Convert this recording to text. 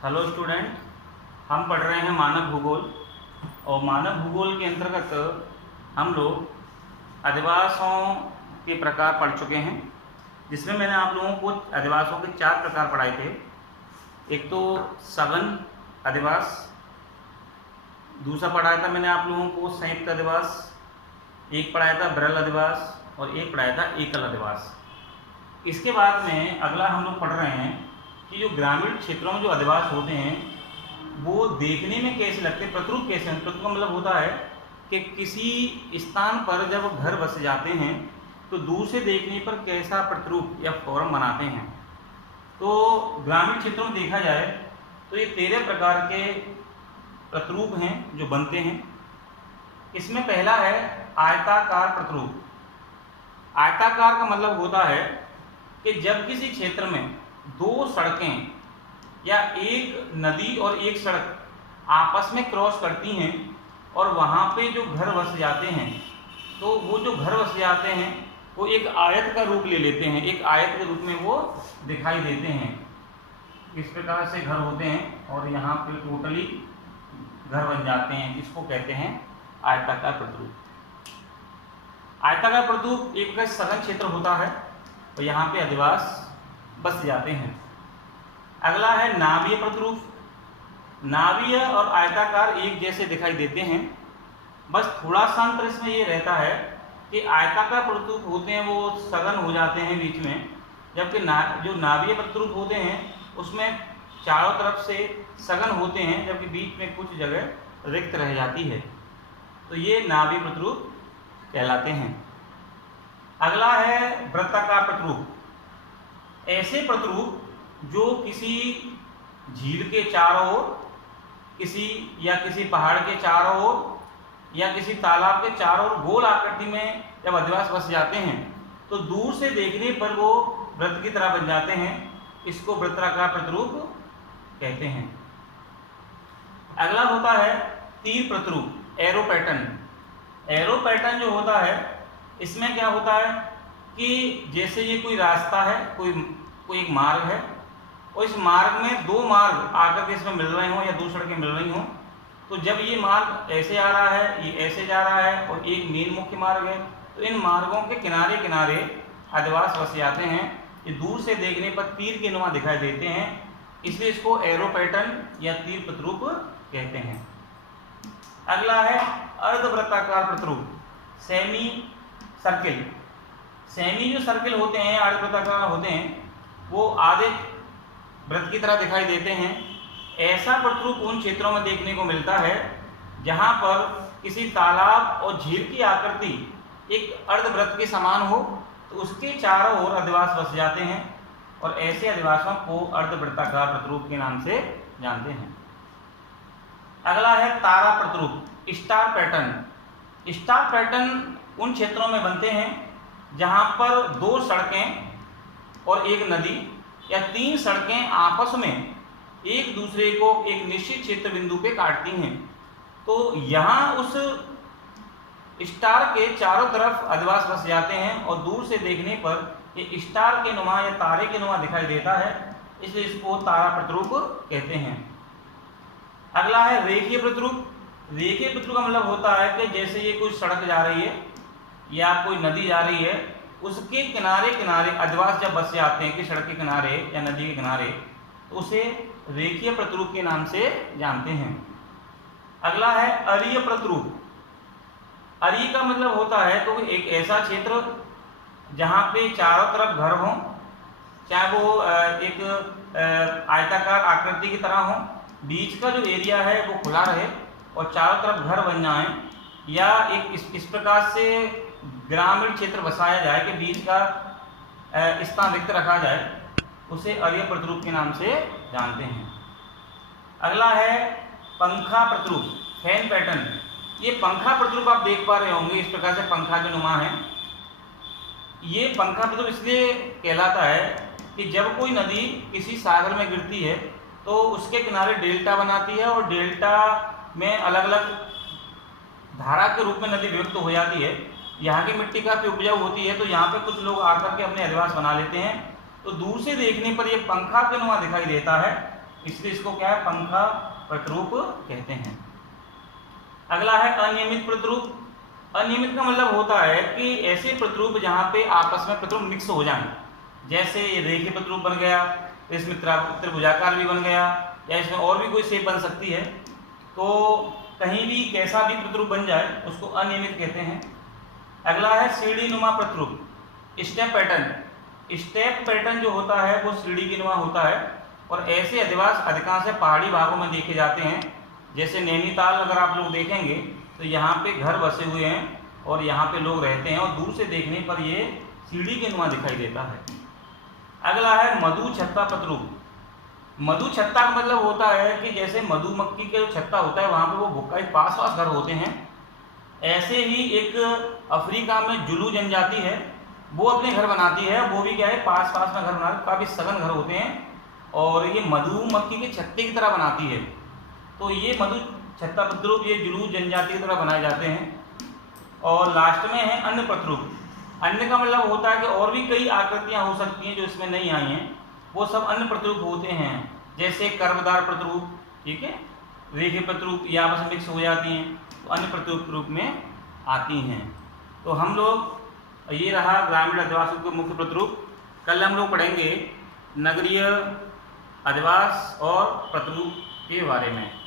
Hello student, हम पढ़ रहे हैं मानव भूगोल। और मानव भूगोल के अंतर्गत हम लोग अधिवासों के प्रकार पढ़ चुके हैं, जिसमें मैंने आप लोगों को अधिवासों के 4 प्रकार पढ़ाए थे। एक तो सघन अधिवास, दूसरा पढ़ाया था मैंने आप लोगों को संयुक्त अधिवास, एक पढ़ाया था विरल अधिवास और एक पढ़ाया था एकल अधिवास। इसके बाद में अगला हम लोग पढ़ रहे हैं कि जो ग्रामीण क्षेत्रों में जो अधिवास होते हैं वो देखने में कैसे लगते हैं, प्रतिरूप कैसे हैं। प्रतिरूप का मतलब होता है कि किसी स्थान पर जब घर बस जाते हैं तो दूर से देखने पर कैसा प्रतिरूप या फॉर्म बनाते हैं। तो ग्रामीण क्षेत्रों में देखा जाए तो ये 13 प्रकार के प्रतिरूप हैं जो बनते हैं। इसमें पहला है आयताकार प्रतिरूप। आयताकार का मतलब होता है कि जब किसी क्षेत्र में 2 सड़कें या एक नदी और एक सड़क आपस में क्रॉस करती हैं और वहाँ पे जो घर बस जाते हैं तो वो जो घर बस जाते हैं वो एक आयत का रूप ले लेते हैं, एक आयत के रूप में वो दिखाई देते हैं। इस प्रकार से घर होते हैं और यहाँ पे टोटली घर बन जाते हैं, इसको कहते हैं आयताकार प्रतिरूप। आयताकार प्रतिरूप एक प्रकार सघन क्षेत्र होता है और यहाँ पे अधिवास बस जाते हैं। अगला है नाभीय प्रतिरूप। नाभीय और आयताकार एक जैसे दिखाई देते हैं, बस थोड़ा सा अंतर इसमें ये रहता है कि आयताकार प्रतिरूप होते हैं वो सघन हो जाते हैं बीच में, जबकि जो नाभीय प्रतिरूप होते हैं उसमें चारों तरफ से सघन होते हैं जबकि बीच में कुछ जगह रिक्त रह जाती है। तो ये नाभीय प्रतिरूप कहलाते हैं। अगला है वृत्ताकार प्रतिरूप। ऐसे प्रतिरूप जो किसी झील के चारों ओर, किसी पहाड़ के चारों ओर या किसी तालाब के चारों ओर गोल आकृति में जब अधिवास बस जाते हैं तो दूर से देखने पर वो वृत्त की तरह बन जाते हैं। इसको वृत्ताकार प्रतिरूप कहते हैं। अगला होता है तीर प्रतिरूप, एरो पैटर्न। एरो पैटर्न जो होता है इसमें क्या होता है कि जैसे ये कोई रास्ता है, कोई एक मार्ग है और इस मार्ग में 2 मार्ग आकर के इसमें मिल रहे हों या 2 सड़कें मिल रही हों, तो जब ये मार्ग ऐसे आ रहा है, ये ऐसे जा रहा है और एक मेन मुख्य मार्ग है, तो इन मार्गों के किनारे किनारे अधिवास बस जाते हैं। ये दूर से देखने पर तीर के नुमा दिखाई देते हैं, इसलिए इसको एरो पैटर्न या तीर प्रतिरूप कहते हैं। अगला है अर्धवृत्ताकार प्रतिरूप, सेमी सर्किल। सेमी जो सर्किल होते हैं, अर्धवृत्ताकार होते हैं, वो आधे वृत्त की तरह दिखाई देते हैं। ऐसा प्रतिरूप उन क्षेत्रों में देखने को मिलता है जहां पर किसी तालाब और झील की आकृति एक अर्धवृत्त के समान हो, तो उसके चारों ओर अधिवास बस जाते हैं और ऐसे अधिवासों को अर्धवृत्ताकार प्रतिरूप के नाम से जानते हैं। अगला है तारा प्रतिरूप, स्टार पैटर्न। स्टार पैटर्न उन क्षेत्रों में बनते हैं जहां पर 2 सड़कें और एक नदी या 3 सड़कें आपस में एक दूसरे को एक निश्चित क्षेत्र बिंदु पे काटती हैं। तो यहाँ उस स्टार के चारों तरफ अधिवास बस जाते हैं और दूर से देखने पर ये स्टार के नुमा या तारे के नुमा दिखाई देता है, इसलिए इसको तारा प्रतिरूप कहते हैं। अगला है रेखीय प्रतिरूप। रेखीय प्रतिरूप का मतलब होता है कि जैसे ये कोई सड़क जा रही है या कोई नदी जा रही है, उसके किनारे किनारे अधिवास जब बस जाते हैं कि सड़क के किनारे या नदी के किनारे, तो उसे रेखीय प्रतिरूप के नाम से जानते हैं। अगला है अरीय प्रतिरूप। अरीय का मतलब होता है तो एक ऐसा क्षेत्र जहाँ पे चारों तरफ घर हों, चाहे वो एक आयताकार आकृति की तरह हो, बीच का जो एरिया है वो खुला रहे और चारों तरफ घर बन जाएं, या एक इस प्रकार से ग्रामीण क्षेत्र बसाया जाए कि बीच का स्थान रिक्त रखा जाए, उसे अरीय प्रतिरूप के नाम से जानते हैं। अगला है पंखा प्रतिरूप, फैन पैटर्न। ये पंखा प्रतिरूप आप देख पा रहे होंगे, इस प्रकार से पंखा के नुमा है। ये पंखा प्रतिरूप इसलिए कहलाता है कि जब कोई नदी किसी सागर में गिरती है तो उसके किनारे डेल्टा बनाती है और डेल्टा में अलग अलग धारा के रूप में नदी विभक्त हो जाती है। यहाँ की मिट्टी काफ़ी उपजाऊ होती है, तो यहाँ पे कुछ लोग आकर के अपने अधिवास बना लेते हैं। तो दूर से देखने पर ये पंखा के नुमा दिखाई देता है, इसलिए इसको क्या है, पंखा प्रतिरूप कहते हैं। अगला है अनियमित प्रतिरूप। अनियमित का मतलब होता है कि ऐसे प्रतिरूप जहाँ पे आपस में प्रतिरूप मिक्स हो जाएं, जैसे ये रेखीय प्रतिरूप बन गया, इसमें त्रिभुजाकार भी बन गया, या इसमें और भी कोई शेप बन सकती है। तो कहीं भी कैसा भी प्रतिरूप बन जाए उसको अनियमित कहते हैं। अगला है सीढ़ी नुमा प्रतिरूप, स्टेप पैटर्न। स्टेप पैटर्न जो होता है वो सीढ़ी की नुमा होता है, और ऐसे अधिवास अधिकांश पहाड़ी भागों में देखे जाते हैं। जैसे नैनीताल अगर आप लोग देखेंगे तो यहाँ पे घर बसे हुए हैं और यहाँ पे लोग रहते हैं, और दूर से देखने पर ये सीढ़ी के नुमा दिखाई देता है। अगला है मधु छत्ता प्रतिरूप। मधु छत्ता का मतलब होता है कि जैसे मधुमक्खी का जो छत्ता होता है वहाँ पे वो भुक्का पास पास घर होते हैं, ऐसे ही एक अफ्रीका में जुलू जनजाति है, वो अपने घर बनाती है, वो भी क्या है, पास पास में घर बनाती, काफ़ी सघन घर होते हैं, और ये मधुमक्खी के छत्ते की तरह बनाती है। तो ये मधु छत्ता प्रतिरूप ये जुलू जनजाति की तरह बनाए जाते हैं। और लास्ट में है अन्य प्रतिरूप। अन्य का मतलब होता है कि और भी कई आकृतियाँ हो सकती हैं जो इसमें नहीं आई हैं, वो सब अन्य प्रतिरूप होते हैं। जैसे कर्वदार प्रतिरूप, ठीक है, रेखीय प्रतिरूप या आपस में मिक्स हो जाती हैं, तो अन्य प्रतिरूप रूप में आती हैं। तो हम लोग ये रहा ग्रामीण अधिवास के मुख्य प्रतिरूप। कल हम लोग पढ़ेंगे नगरीय अधिवास और प्रतिरूप के बारे में।